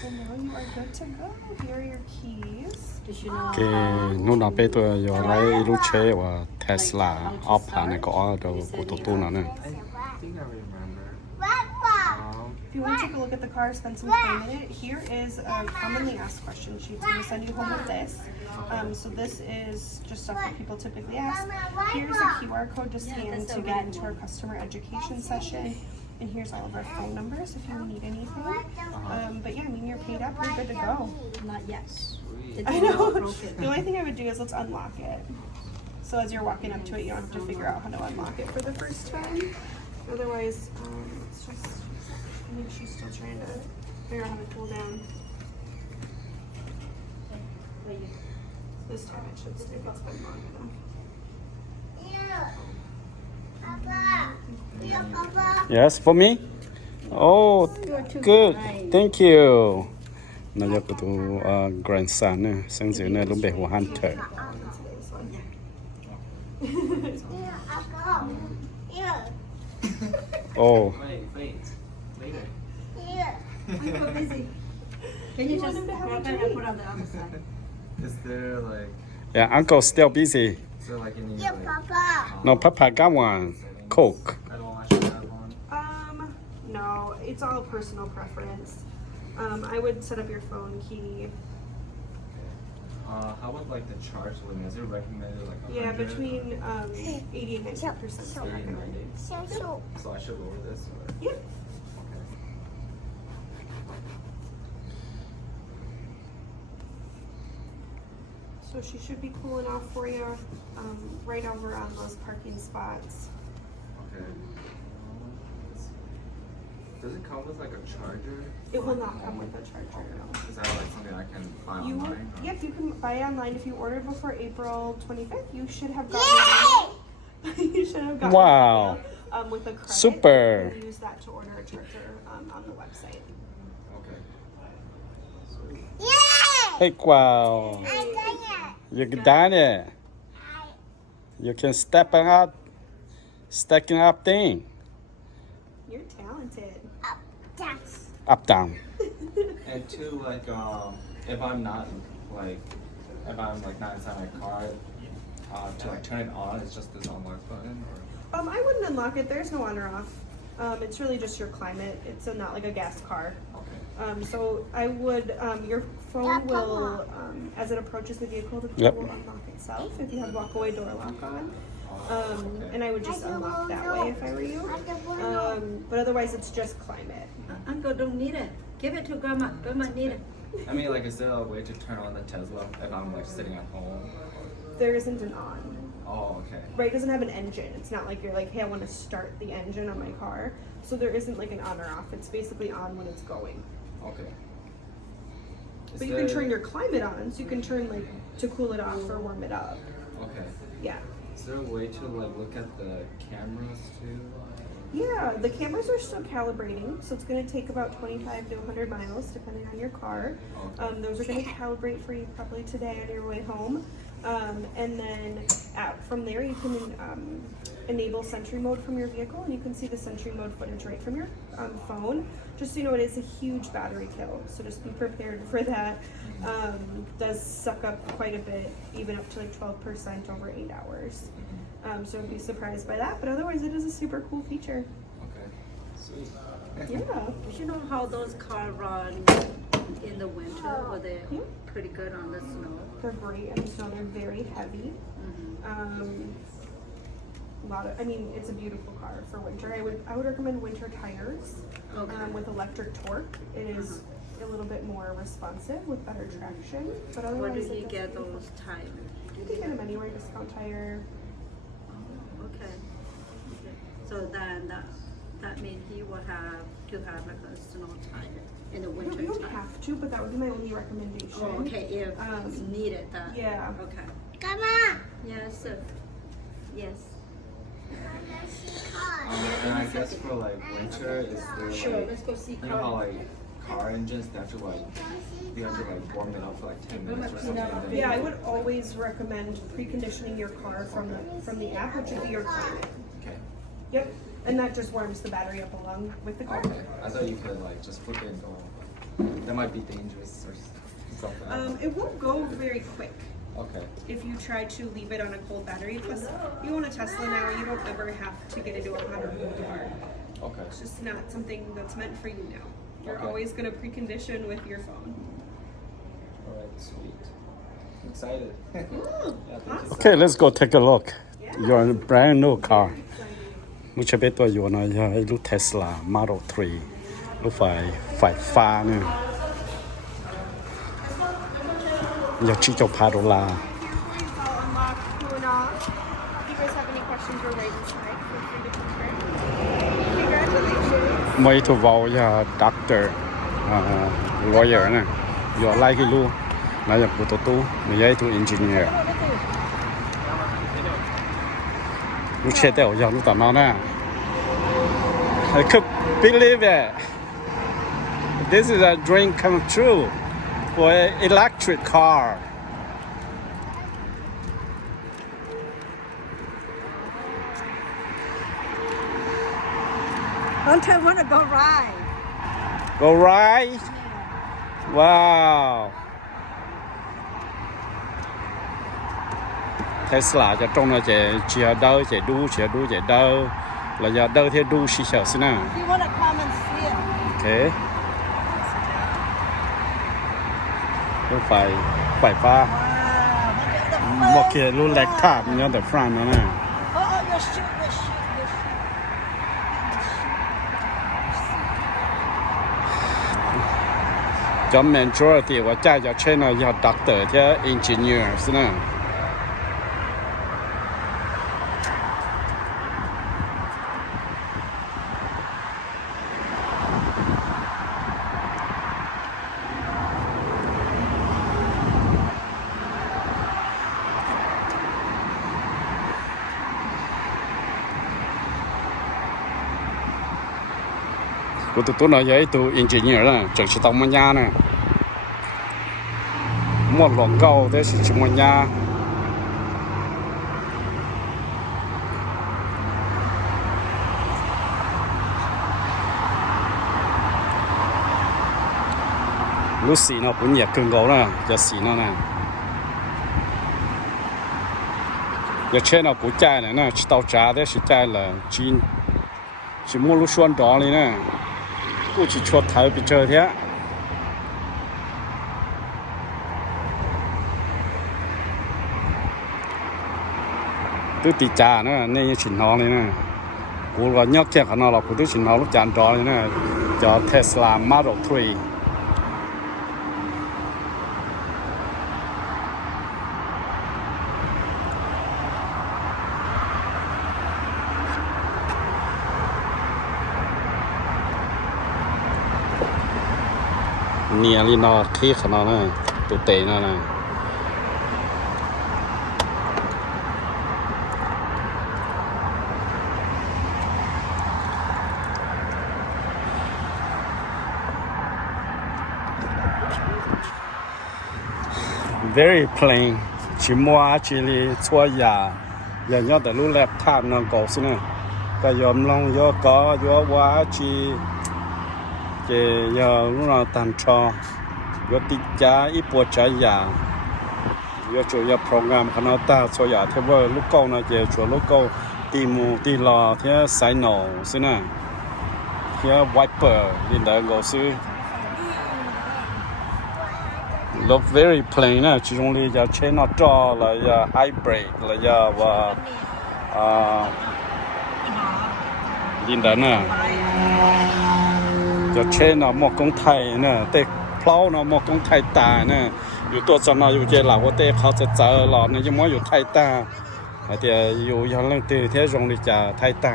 So now you are good to go. Here are your keys. Cái nó nào bé tôi giờ lấy lúc chế và Tesla Oppa này có đồ của tổ tu nào nè. I think I remember. If you want to take a look at the car, spend some time in it, here is a commonly asked question sheet. I'm going to send you home with this. So this is just stuff that people typically ask. Here's a QR code to scan to get into our customer education session. And here's all of our phone numbers if you need anything. But yeah, I mean, you're paid up, you're good to go. Not yet. I know. The only thing I would do is let's unlock it. So as you're walking up to it, you don't have to figure out how to unlock it for the first time. Otherwise, it's just, I think she's still trying to figure out how to cool down. This time it should stick. It's been long enough. Yes, for me. Oh, good. Thank you. Nó giờ của tụi grandson nè, sinh dưỡng nè lúc bé của Hunter. Oh. Wait. Later. I'm so busy. Can you just walk and put on the other side? Is there like, Yeah, Uncle still busy. is there like any like, No, Papa got one. Coke. I don't actually have one. No, it's all personal preference. I would set up your phone key. How about like the charge limit? Is it recommended like 100? Yeah, between 80 and 90% So recommended. So I should lower this or? Yep. Okay. So she should be cooling off for you right over on those parking spots. Okay. Does it come with like a charger? It will not come with a charger, no. Is that like something I can buy online? Yep, you can buy it online. If you ordered before April 25th, you should have gotten you should have gotten Wow. an email, with a credit. Super. You can use that to order a charger on the website. Okay. Hey, wow. You done it. You can stacking up thing. You're talented. Up, down. And two, like, if I'm not like not inside my car, to like turn it on, it's just this unlock button, or? I wouldn't unlock it. There's no on or off. It's really just your climate. It's not like a gas car. Okay. So I would, your phone will, as it approaches the vehicle, the car will unlock itself if you have walk-away door lock on. And I would just unlock that way if I were you. But otherwise, it's just climate. Uncle don't need it. Give it to grandma. Grandma need it. I mean, like, is there a way to turn on the Tesla if I'm like sitting at home? There isn't an on. Oh, okay. Right, it doesn't have an engine. It's not like you're like, hey, I want to start the engine on my car. So there isn't like an on or off. It's basically on when it's going. Okay. But you can turn your climate on, so you can turn like to cool it off or warm it up. Okay. Yeah. Is there a way to like look at the cameras too? Yeah, the cameras are still calibrating, so it's going to take about 25 to 100 miles depending on your car. Okay. Those are going to calibrate for you probably today on your way home. And then from there you can enable Sentry mode from your vehicle, and you can see the Sentry mode footage right from your phone. Just so you know, it is a huge battery kill, so just be prepared for that. Does suck up quite a bit, even up to like 12% over 8 hours. So be surprised by that, but otherwise it is a super cool feature. Okay. Sweet. Yeah. You know how those cars run in the winter? Were they pretty good on the snow? They're great in the snow. They're very heavy. I mean, it's a beautiful car for winter. I would recommend winter tires with electric torque. It is a little bit more responsive with better traction. But Where otherwise, do you get those tires? You can get them anywhere. Discount Tire. Okay. So then that means he will have to have like a snow tire in the winter You don't time. have to, but that would be my only recommendation. Oh, okay. If it's needed, that. Yeah. Okay. Grandma. Yes. Yes. And I guess for like winter, is there Sure. like, Let's go see you know how like car engines, they have to like warm it up for like 10 minutes or something. And then Yeah, I would always recommend preconditioning your car from the app, which would be your climate. Okay. Yep, and that just warms the battery up along with the car. Okay. I thought you could like just flip it and go. that might be dangerous or something. It won't go very quick Okay. if you try to leave it on a cold battery. Plus, you own a Tesla now, you don't ever have to get into a hot or cold car. Okay. It's just not something that's meant for you now. You're Okay. always going to precondition with your phone. All right. Sweet. I'm excited. Yeah, thank you. Okay, let's go take a look. Your brand new car. Mình sẽ biết tôiอยู่ในลูก Tesla Model 3 ลูกไฟฟ้าเนี่ยอยากชี้จบพาโดลา I'll unlock who and all. If you guys have any questions, we're right inside. Feel free to come through. Congratulations. ไม่ถูกว่าอย่า doctor lawyer เนี่ยอย่าไล่ให้รู้นายผู้ตัวตู้ไม่ใช่ตัว engineer ลูกเชื่อแต่อย่าลูกต่อมาเนี่ย I could believe it. This is a dream come true for an electric car. Don't I want to go ride? Go right. Wow. Tesla cho trong là chỉ đâu chỉ đu đâu là giờ đâu thì đu xí xẻo xí nào. If you want to come and see it. Okay. Lúc phải pha. Wow, look at the Một first kia lúc lệch one. thảm như the front đó nè. Oh, your shoe. Cho majority của cha cho trên là giờ doctor thì engineer xí nào. Của tụi nó vậy tụi engineer đó chẳng chỉ tông mà nhà nè một luồng cầu thế chỉ một nhà lúc xì nó cũng nhiệt cứng gấu nè giờ xì nó nè giờ trên nó cũng chạy này nè chỉ tàu trả thế chỉ chạy là chỉ mua lúc xuân đó này nèกูchỉ chốt thở bị chơi thế tôi tì trà nữa nên chỉnh nó này nèกูว่าnhóc kia khả năng làกูtôi chỉnh nó lúc chán đó này nè cho Tesla Model 3 nearly not khi khả năng này tụi tệ nó này very plain chỉ mua chỉ li chua giờ nhớ từ lúc lẹp tham nó cổ xin nè cái yếm long do có do quá chỉ giờ lúc nào tan cho do tích giá ít bộ trái giả do chủ yếu program khả năng ta cho giả theo với lúc câu này giờ chủ lúc câu tìm lò thế sai nổ xin nè thế wiper lên đó ngồi sư look very plain nè chỉ dùng đi giờ trên nó cho là giờ hybrid là giờ và lên đó nè giờ trên nó một công thay nè tê plow nó một công thay ta nèอยู่ตัวจนเราอยู่เจหลักว่าเตะเขาจะเจอหลอดเนี่ยจะมั่วอยู่ไทยตาแต่อยู่ยังเรื่องตีเที่ยวตรงนี้จะไทยตา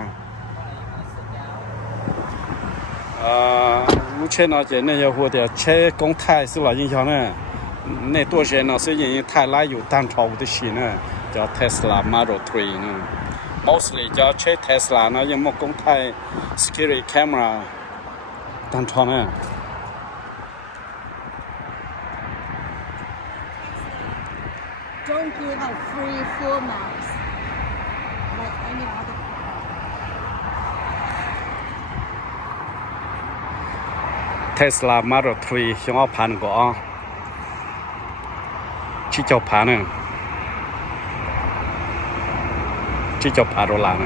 ลูกเชนเราเจเนี่ยอยู่หัวเดียวเชกงไทยสุดหล่อยิ่งเขาเนี่ยในตัวเชนเราซึ่งยังไทยไล่อยู่ตามทาวที่ชีเนี่ยจะ Tesla Model 3เนี่ย mostly จะเช Tesla นะยังมั่วกงไทย security camera ตามทาวเนี่ย Don't give out free full marks like any other car. Tesla Model 3想要盘过啊，去叫盘呢，去叫盘多难呢。